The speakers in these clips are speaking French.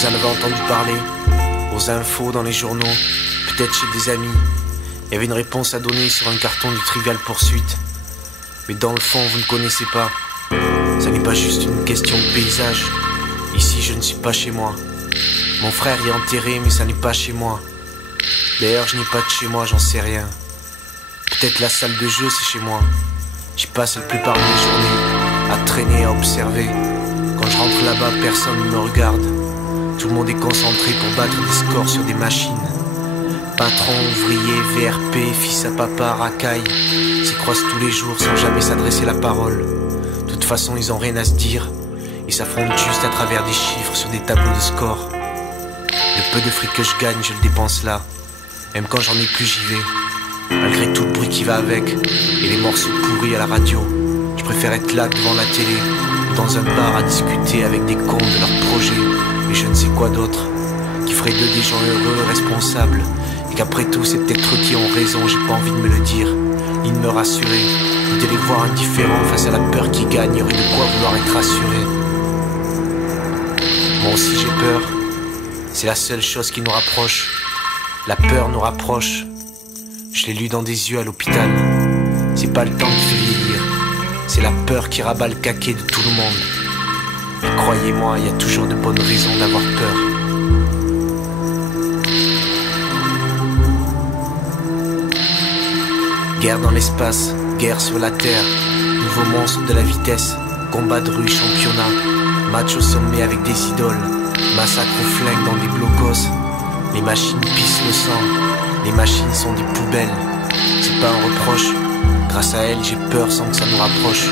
Vous en avez entendu parler, aux infos, dans les journaux, peut-être chez des amis. Il y avait une réponse à donner sur un carton du Trivial Poursuite. Mais dans le fond, vous ne connaissez pas. Ça n'est pas juste une question de paysage. Ici, je ne suis pas chez moi. Mon frère y est enterré, mais ça n'est pas chez moi. D'ailleurs, je n'ai pas de chez moi, j'en sais rien. Peut-être la salle de jeu, c'est chez moi. J'y passe la plupart de mes journées à traîner, à observer. Quand je rentre là-bas, personne ne me regarde. Tout le monde est concentré pour battre des scores sur des machines. Patron, ouvrier, VRP, fils à papa, racaille s'y croisent tous les jours sans jamais s'adresser la parole. De toute façon, ils ont rien à se dire. Ils s'affrontent juste à travers des chiffres sur des tableaux de score. Le peu de fric que je gagne, je le dépense là. Même quand j'en ai plus, j'y vais. Malgré tout le bruit qui va avec et les morceaux pourris à la radio, je préfère être là devant la télé, dans un bar à discuter avec des cons de leurs projets et je ne sais quoi d'autre, qui ferait d'eux des gens heureux, responsables, et qu'après tout c'est peut-être eux qui ont raison, j'ai pas envie de me le dire, ni de me rassurer, ni de les voir indifférents face à la peur qui gagne, y aurait de quoi vouloir être rassuré. Moi aussi j'ai peur, c'est la seule chose qui nous rapproche, la peur nous rapproche. Je l'ai lu dans des yeux à l'hôpital. C'est pas le temps qui fait vieillir, c'est la peur qui rabat le caquet de tout le monde. Et croyez-moi, il y a toujours de bonnes raisons d'avoir peur. Guerre dans l'espace, guerre sur la terre, nouveau monstre de la vitesse, combat de rue, championnat, match au sommet avec des idoles, massacre au flingue dans des blocos. Les machines pissent le sang, les machines sont des poubelles. C'est pas un reproche, grâce à elles j'ai peur sans que ça nous rapproche.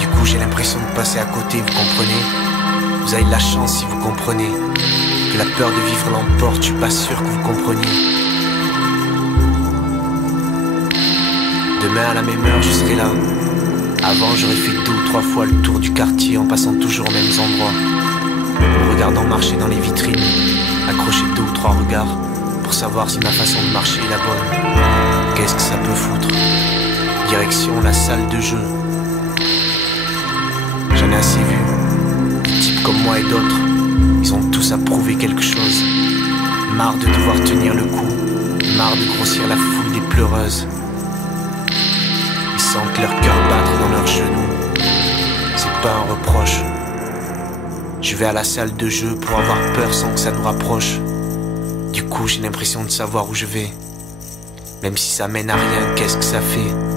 Du coup j'ai l'impression de passer à côté, vous comprenez? Vous avez de la chance si vous comprenez que la peur de vivre l'emporte, je suis pas sûr que vous compreniez. Demain à la même heure je serai là. Avant j'aurais fait 2 ou 3 fois le tour du quartier en passant toujours aux mêmes endroits, en me regardant marcher dans les vitrines, accrocher 2 ou 3 regards pour savoir si ma façon de marcher est la bonne. Qu'est-ce que ça peut foutre? Direction la salle de jeu. J'en ai assez vu. Des types comme moi et d'autres, ils ont tous à prouver quelque chose. Marre de devoir tenir le coup, marre de grossir la foule des pleureuses. Ils sentent leur cœur battre dans leurs genoux. C'est pas un reproche. Je vais à la salle de jeu pour avoir peur sans que ça nous rapproche. Du coup j'ai l'impression de savoir où je vais. Même si ça mène à rien, qu'est-ce que ça fait?